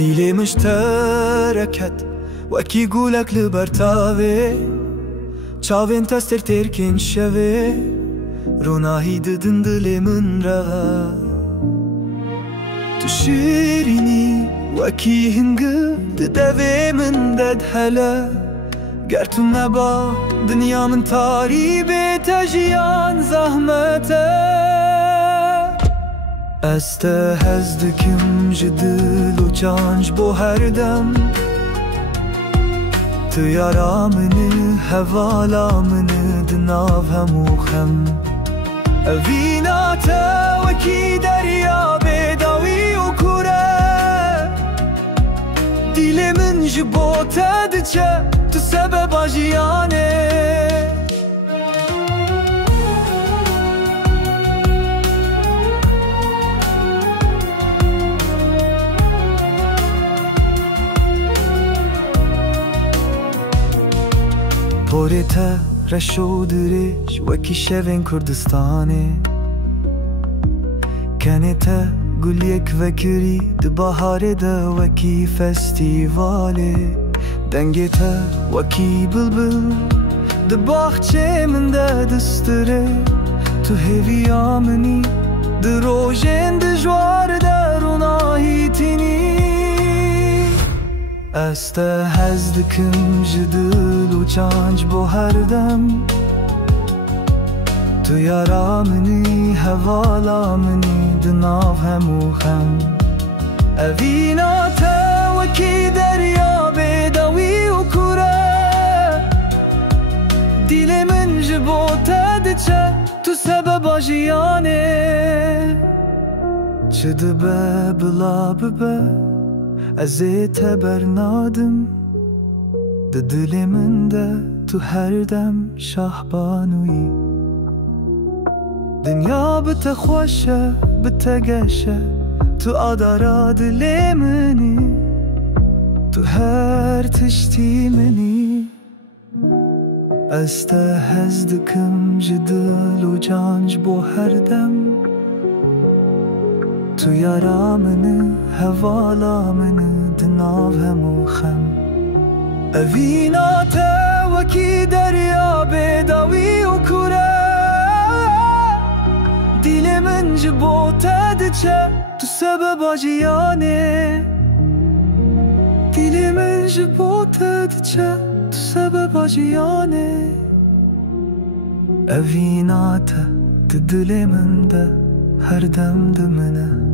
دیلی مشترکت وکی گولک لبرتاوه چاوین تستر ترکین شوه روناهی ددن دل من را تو شیرینی وکی هنگه ددوه من دد هلا گر تو نبا دنیا من تاری بیت جیان زحمته از ته هزدکم جدل و چانج بو هر دم تو یارا منی هوالا منی دناو همو خم اوینا تا وکی دریا بیداوی و کوره دیل من جبو تا دچه تو سبب آجیانه پورتا رشو درش وکی شوین کردستانه کنه تا گل یک وکری ده بهاره ده وکی فستیواله دنگه تا وکی بلبل ده باخچه من ده دستره تو هیوی آمنی ده روژن ده جوار ده روناهی تینی از ته هزدکم جدل و چانج بو هر دم تو یارا منی هوالا منی دناو همو خم اوینا تا وکی دریا بیداوی و کوره دیل من جبو تا دچه تو سبب آجیانه چه دبه بلا ببه از تبر نادم ده دل من ده تو هر دم شهبانوی دنیا بتخوشه بتگشه تو آدارا دل منی تو هر تشتی منی از ته هزدکم جدل و جانج بو هر دم تو یارا منی هوالا منی دناو همو خم اوینا تا وکی دریا بیداوی و کوره دیل من جبو تا دچه تو سبب آجیانه دیل من جبو تا دچه تو سبب آجیانه اوینا تا دل من ده هر دم ده منه